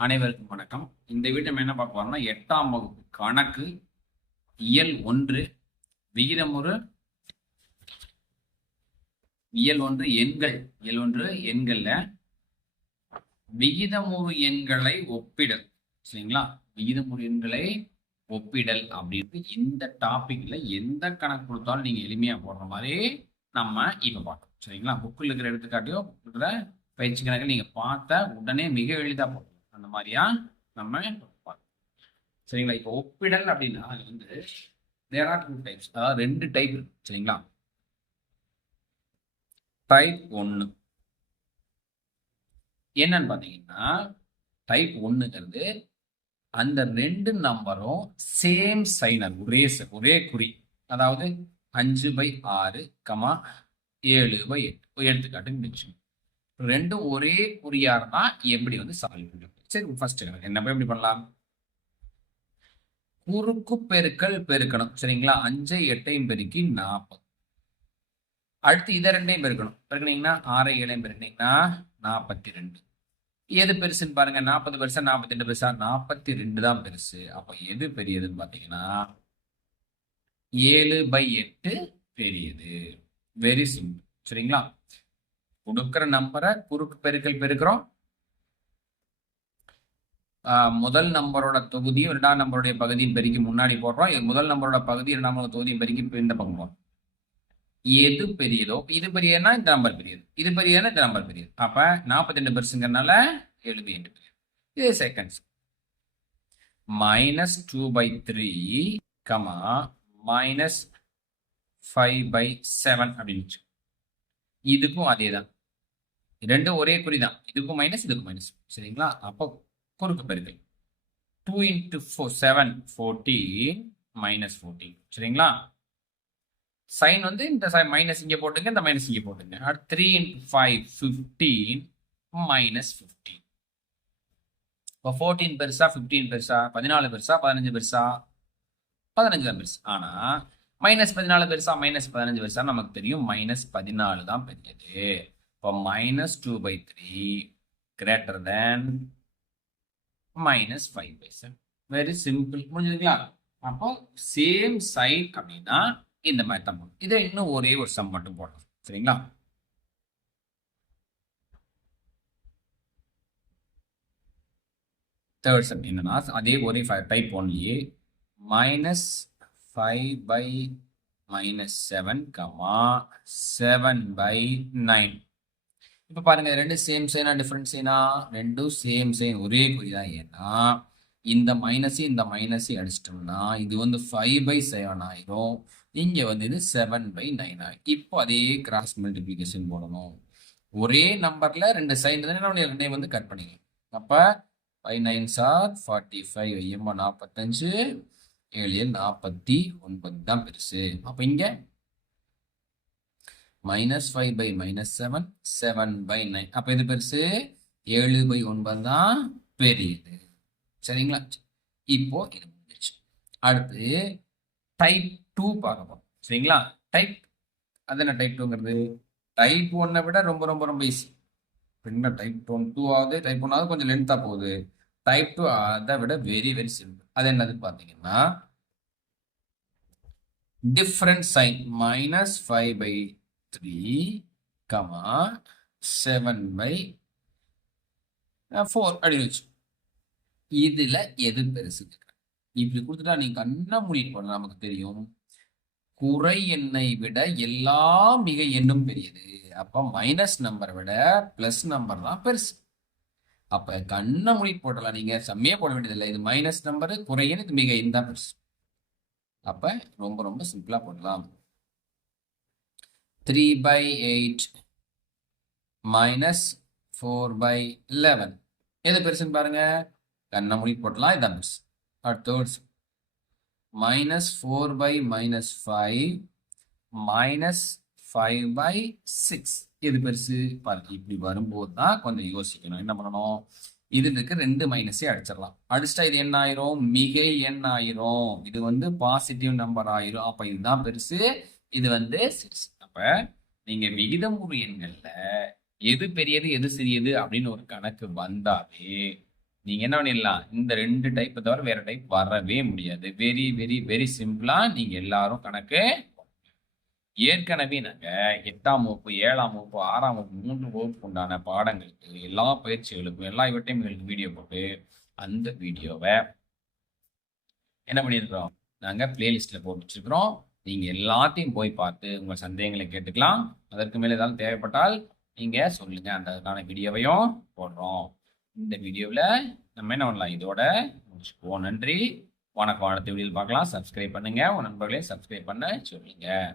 அனைவருக்கும் வணக்கம். இந்த வீட்டை நம்ம என்ன பார்க்க போறோம்னா எட்டாம் வகுப்பு கணக்கு இயல் ஒன்று விகிதமுறு இயல் ஒன்று எண்கள். இயல் ஒன்று எண்கள்ல விகிதமுறு எண்களை ஒப்பிடல். சரிங்களா? விகிதமுறு எண்களை ஒப்பிடல் அப்படின்ட்டு இந்த டாபிக்ல எந்த கணக்கு கொடுத்தாலும் நீங்க எளிமையா போடுற மாதிரி நம்ம இப்ப பார்க்கணும் சரிங்களா? புக்கில் இருக்கிற எடுத்துக்காட்டியோ புக்கில் பயிற்சி கணக்கு நீங்க பார்த்த உடனே மிக எளிதாக போடும் அந்த மாதிரியா நம்ம சரிங்களா? இப்போ ஒப்பிடல் அப்படின்னா அது வந்து தேர் ஆர் டூ டைப்ஸ் அதாவது ரெண்டு டைப் இருக்கு. சரிங்களா? டைப் ஒன்று என்னன்னு பார்த்தீங்கன்னா டைப் ஒன்றுங்கிறது அந்த ரெண்டு நம்பரும் சேம் சைனர் ஒரே ச- ஒரே குறி. அதாவது அஞ்சு பை ஆறு கமா ஏழு பை எட்டு. ஒரு எடுத்துக்காட்டு ரெண்டும் ஒரே குறியா இருந்தா எப்படி வந்து சால்வ் பண்ணும் சரி ஃபர்ஸ்ட் என்ன எப்படி பண்ணலாம்? குறுக்கு பெருக்கல் பெருக்கணும். சரிங்களா? அஞ்சை எட்டையும் பெருக்கி நாற்பது. அடுத்து இதை ரெண்டையும் பெருக்கணும். பெருக்கினீங்கன்னா ஆறை ஏழையும் பெருக்கினீங்கன்னா நாற்பத்தி ரெண்டு எது பெருசுன்னு பாருங்க. நாற்பது பெருசா நாற்பத்தி ரெண்டு பெருசா? நாற்பத்தி ரெண்டு தான் பெருசு. அப்போ எது பெரியதுன்னு பார்த்தீங்கன்னா ஏழு பை எட்டு பெரியது. வெரி சிம்பிள் சரிங்களா? கொடுக்குற நம்பரை குறுக்கு பெருக்கல் பெருக்கிறோம். ஆஹ் முதல் நம்பரோட தொகுதியும் இரண்டாம் நம்பருடைய பகுதியும் பெருக்கி முன்னாடி போடுறோம். முதல் நம்பரோட பகுதி இரண்டாம் தொகுதியும் பெருக்கி இந்த பக்கம் போடுறோம். எது பெரியதோ இது பெரியதுன்னா இந்த நம்பர் பெரியது. இது பெரியதுன்னா இந்த நம்பர் பெரியது. அப்ப நாற்பத்தி ரெண்டு பெருசுங்கிறனால ஏழு ரெண்டு பெரியது. இது seconds minus two by three comma minus five by seven அப்படின்னு இதுக்கும் அதே தான் ரெண்டும் ஒரே குறி தான் இதுக்கும் மைனஸ் இதுக்கும் மைனஸ் சரிங்களா? அப்போ குறுக்கு பெருக்கல் two into four seven fourteen minus fourteen சரிங்களா? சைன் வந்து இந்த மைனஸ் இங்கே போட்டுங்க இந்த மைனஸ் இங்கே போட்டுங்க. அடுத்து three into five fifteen minus fifteen இப்போ ஃபோர்டீன் பெருசா ஃபிஃப்டீன் பெருசா பதினாலு பெருசா பதினஞ்சு பெருசா பதினஞ்சு தான் பெருசு. ஆனால் மைனஸ் பதினாலு பெருசா மைனஸ் பதினஞ்சு பெருசா நமக்கு தெரியும். மைனஸ் பதினாலு தான் பெரியது. இப்போ minus two by three greater than minus five by seven very simple முடிஞ்சதுங்களா அப்போ சேம் சைட் அப்படின்னா இந்த மாதிரி தான் போடும் இதை இன்னும் ஒரே ஒரு சம் மட்டும் போடணும். சரிங்களா? தேர்ட் சம் என்னன்னா அதே ஒரே type only minus five by minus seven comma seven by nine இப்போ பாருங்க ரெண்டு சேம் சைனா டிஃப்ரெண்ட் சைனா ரெண்டும் சேம் சைன் ஒரே குறி தான். ஏன்னா இந்த மைனஸு இந்த மைனஸு அடிச்சிட்டோம்னா இது வந்து ஃபைவ் பை செவன் ஆயிரும். இங்கே வந்து இது செவன் பை நைன் ஆயிரும். இப்போ அதே கிராஸ் மல்டிப்ளிகேஷன் போடணும். ஒரே நம்பர்ல ரெண்டு சைன் இருந்தால் ரெண்டையும் வந்து கட் பண்ணிக்கலாம். அப்போ five nine sir forty five ஐயம்மா நாற்பத்தஞ்சு ஏழு ஏழு நாற்பத்தி ஒன்பது தான் பெருசு. அப்போ இங்க minus five by minus seven seven by nine அப்போ இது பெருசு? ஏழு பை ஒன்பது தான் பெரியது. சரிங்களா? இப்போ இது முடிஞ்சிருச்சு. அடுத்து டைப் டூ பார்க்க சரிங்களா? டைப் அது என்ன டைப் டூங்கிறது டைப் ஒன்னை விட ரொம்ப ரொம்ப ரொம்ப ஈஸி என்ன டைப் ஒன் டூ ஆகுது. டைப் ஒன் ஆகுது. கொஞ்சம் லென்த்தாக போகுது. டைப் டூ அதை விட வெரி வெரி சிம்பிள் அது என்னது பார்த்தீங்கன்னா different sign minus five by three comma seven by four அப்படின்னு வச்சு. இதில் எது பெருசு இப்படி கொடுத்துட்டா நீங்க கண்ணா முடியும் போன நமக்கு தெரியும். குறை எண்ணை விட எல்லா மிக எண்ணும் பெரியது. அப்போ மைனஸ் நம்பரை விட ப்ளஸ் நம்பர் தான் பெருசு. அப்ப கண்ணை மூடிட்டு போடலாம் நீங்க செம்மையாக போட வேண்டியதில்லை. இது மைனஸ் நம்பரு குறை இது மிக இந்த தான் அப்ப ரொம்ப ரொம்ப சிம்பிளா போடலாம். Three by eight minus four by eleven எது பெருசுன்னு பாருங்க. கண்ணை மூடி போட்டலாம். இதான் பெருசு. அடுத்து minus four by minus five minus five by six எது பெருசு? பாருங்க இப்படி வரும்போது தான் கொஞ்சம் யோசிக்கணும். என்ன பண்ணணும்? இதுல இருக்க ரெண்டு மைனஸே அடிச்சிடலாம். அடிச்சிட்டா இது என்ன ஆயிரும்? மிகை எண் ஆயிரும். இது வந்து பாசிட்டிவ் நம்பர் ஆயிரும். அப்ப இதுதான் பெருசு. இது வந்து சிக்ஸ் அப்ப நீங்க விகிதமுறு எண்கள்ல எது பெரியது எது சிறியது அப்படின்னு ஒரு கணக்கு வந்தாலே நீங்க என்ன பண்ணிடலாம்? இந்த ரெண்டு டைப்பை தவிர வேற டைப் வரவே முடியாது. வெரி வெரி வெரி சிம்பிளா நீங்க எல்லாரும் கணக்கு ஏற்கனவே நாங்கள் எட்டாம் வகுப்பு ஏழாம் வகுப்பு ஆறாம் வகுப்பு மூன்று வகுப்பு உண்டான பாடங்களுக்கு எல்லா பயிற்சிகளுக்கும் எல்லா இவற்றையும் உங்களுக்கு வீடியோ போட்டு அந்த வீடியோவை என்ன பண்ணியிருக்கிறோம்? நாங்கள் பிளேலிஸ்ட்ல போட்டு வச்சிருக்கிறோம். நீங்கள் எல்லாத்தையும் போய் பார்த்து உங்கள் சந்தேகங்களை கேட்டுக்கலாம். அதற்கு மேலே ஏதாவது தேவைப்பட்டால் நீங்கள் சொல்லுங்கள் அந்த அதுக்கான வீடியோவையும் போடுறோம். இந்த வீடியோவில் நம்ம என்ன பண்ணலாம்? இதோட முடிச்சுக்குவோம். நன்றி. வணக்கம். அடுத்த வீடியோவில் பார்க்கலாம். சப்ஸ்கிரைப் பண்ணுங்கள் உங்கள் நண்பர்களையும் சப்ஸ்கிரைப் பண்ண சொல்லுங்கள்